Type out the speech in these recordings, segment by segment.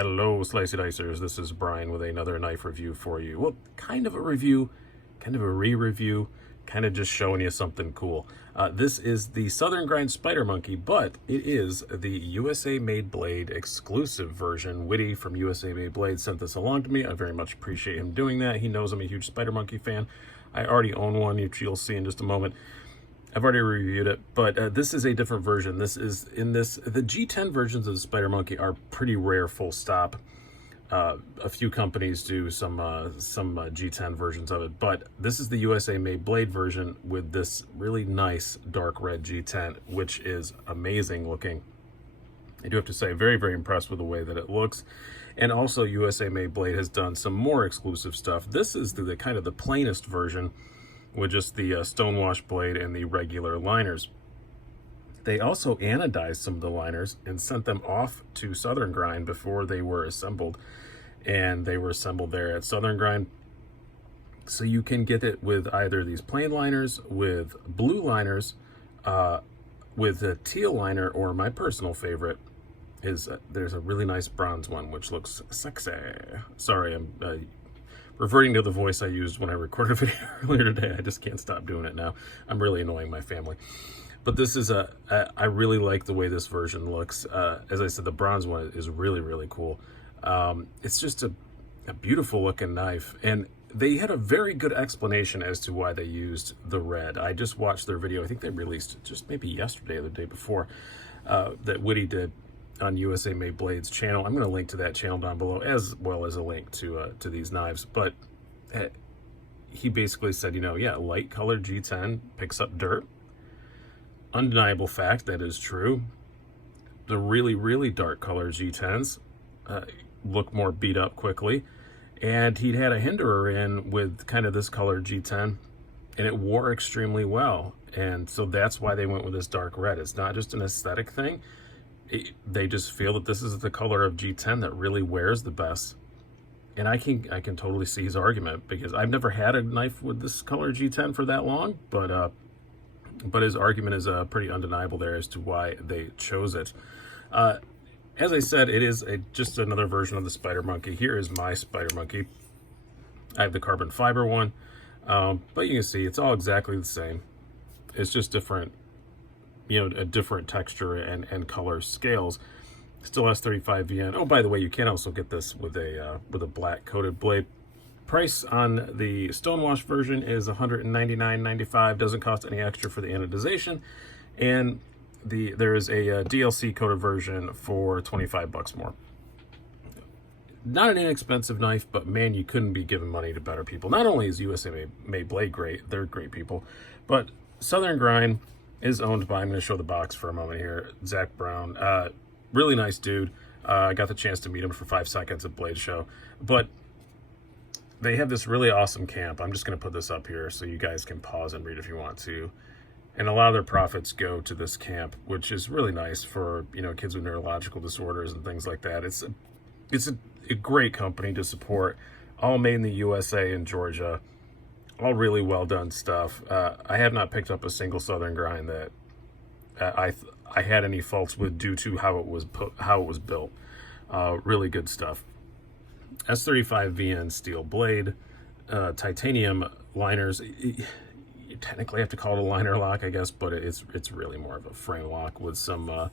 Hello, Slicey Dicers. This is Brian with another knife review for you. Well, kind of a review, kind of a re-review, kind of just showing you something cool. This is the Southern Grind Spider Monkey, but it is the USA Made Blade exclusive version. Whitty from USA Made Blade sent this along to me. I very much appreciate him doing that. He knows I'm a huge Spider Monkey fan. I already own one, which you'll see in just a moment. I've already reviewed it, but this is a different version. The G10 versions of the Spider Monkey are pretty rare, full stop. A few companies do some G10 versions of it, but this is the USA Made Blade version with this really nice dark red G10, which is amazing looking. I do have to say, very, very impressed with the way that it looks. And also USA Made Blade has done some more exclusive stuff. This is the kind of the plainest version, with just the stonewash blade and the regular liners. They also anodized some of the liners and sent them off to Southern Grind before they were assembled. And they were assembled there at Southern Grind. So you can get it with either these plain liners, with blue liners, with a teal liner, or my personal favorite is there's a really nice bronze one, which looks sexy. Sorry, I'm reverting to the voice I used when I recorded a video earlier today. I just can't stop doing it now. I'm really annoying my family. But this is I really like the way this version looks. As I said, the bronze one is really, really cool. It's just a beautiful looking knife. And they had a very good explanation as to why they used the red. I just watched their video. I think they released it just maybe yesterday or the day before, that Whitty did on USA Made Blades channel. I'm going to link to that channel down below, as well as a link to these knives. But he basically said, yeah, light colored G10 picks up dirt. Undeniable fact, that is true. The really, really dark colored G10s look more beat up quickly. And he'd had a Hinderer in with kind of this colored G10, and it wore extremely well. And so that's why they went with this dark red. It's not just an aesthetic thing. They just feel that this is the color of G10 that really wears the best. And I can totally see his argument, because I've never had a knife with this color G10 for that long, but his argument is pretty undeniable there as to why they chose it. As I said, it is just another version of the Spider Monkey. Here is my Spider Monkey. I have the carbon fiber one, but you can see it's all exactly the same. It's just different, a different texture and color scales. Still has 35 VN. Oh, by the way, you can also get this with a black coated blade. Price on the stonewash version is $199.95. Doesn't cost any extra for the anodization, and there is a DLC coated version for $25 more. Not an inexpensive knife, but man, you couldn't be giving money to better people. Not only is USA Made Blade great, they're great people, but Southern Grind is owned by, I'm going to show the box for a moment here, Zach Brown. Really nice dude. I got the chance to meet him for 5 seconds at Blade Show. But they have this really awesome camp. I'm just going to put this up here so you guys can pause and read if you want to. And a lot of their profits go to this camp, which is really nice for, kids with neurological disorders and things like that. It's a great company to support. All made in the USA in Georgia. All really well done stuff. I have not picked up a single Southern Grind that I had any faults with due to how it was built. Really good stuff. S35 VN steel blade, titanium liners. You technically have to call it a liner lock, I guess, but it's really more of a frame lock with some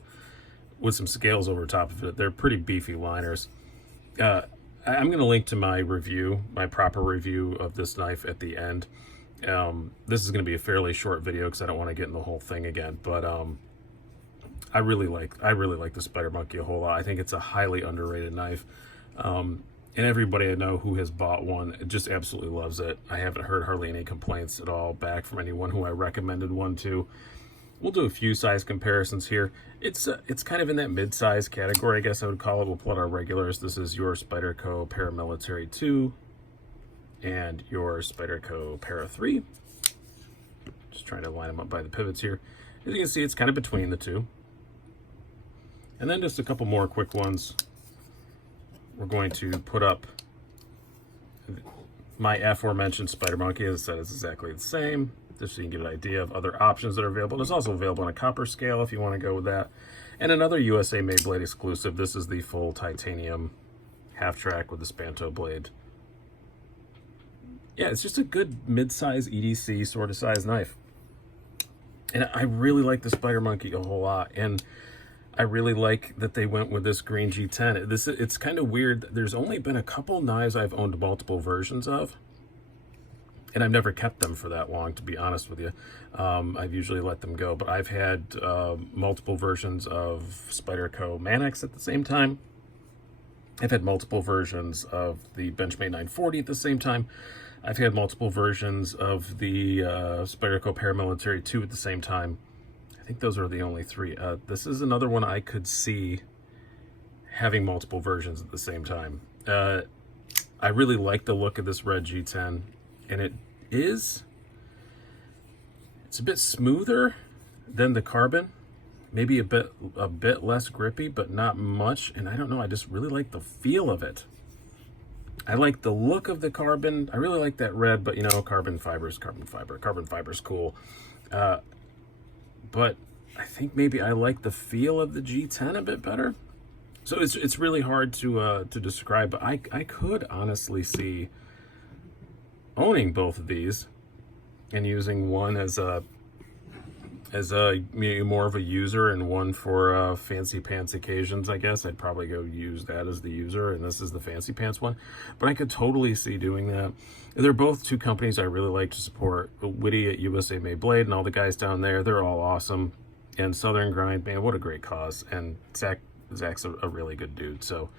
scales over top of it. They're pretty beefy liners. I'm going to link to my review, my proper review of this knife at the end. This is going to be a fairly short video because I don't want to get in the whole thing again, but I really like the Spider Monkey a whole lot. I think it's a highly underrated knife. And everybody I know who has bought one just absolutely loves it. I haven't heard hardly any complaints at all back from anyone who I recommended one to. We'll do a few size comparisons here. It's kind of in that mid-size category, I guess I would call it. We'll pull out our regulars. This is your Spyderco Paramilitary 2 and your Spyderco Para 3. Just trying to line them up by the pivots here. As you can see, it's kind of between the two. And then just a couple more quick ones. We're going to put up my aforementioned Spider Monkey. As I said, it's exactly the same, just so you can get an idea of other options that are available. It's also available on a copper scale if you want to go with that. And another USA Made Blade exclusive. This is the full titanium half track with the Spanto blade. Yeah, it's just a good mid-size EDC sort of size knife. And I really like the Spider Monkey a whole lot. And I really like that they went with this green G10. It's kind of weird. There's only been a couple knives I've owned multiple versions of, and I've never kept them for that long, to be honest with you. I've usually let them go, but I've had multiple versions of Spyderco Manix at the same time. I've had multiple versions of the Benchmade 940 at the same time. I've had multiple versions of the Spyderco Paramilitary 2 at the same time. I think those are the only three. This is another one I could see having multiple versions at the same time. I really like the look of this red G10, and it's a bit smoother than the Carbon, maybe a bit less grippy, but not much. And I don't know, I just really like the feel of it. I like the look of the Carbon. I really like that red, but you know, carbon fiber's cool. But I think maybe I like the feel of the G10 a bit better. So it's really hard to describe, but I could honestly see owning both of these and using one as a more of a user and one for fancy pants occasions. I guess I'd probably go use that as the user, and this is the fancy pants one. But I could totally see doing that. They're both two companies I really like to support. Witty at USA Made Blade and all the guys down there, they're all awesome. And Southern Grind, man, what a great cause. And Zach's a really good dude, so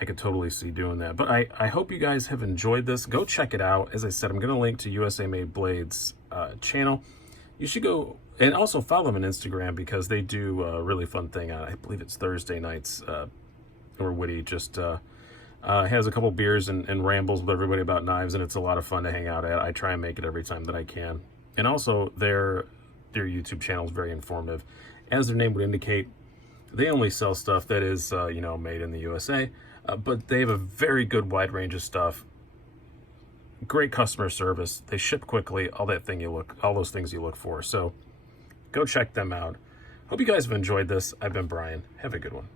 I could totally see doing that. But I hope you guys have enjoyed this. Go check it out. As I said, I'm going to link to USA Made Blade's channel. You should go and also follow them on Instagram, because they do a really fun thing on, I believe it's Thursday nights, where Witty just has a couple beers and rambles with everybody about knives, and it's a lot of fun to hang out at. I try and make it every time that I can. And also their YouTube channel is very informative. As their name would indicate, they only sell stuff that is made in the USA, but they have a very good wide range of stuff. Great customer service. They ship quickly. All those things you look for. So go check them out. Hope you guys have enjoyed this. I've been Brian. Have a good one.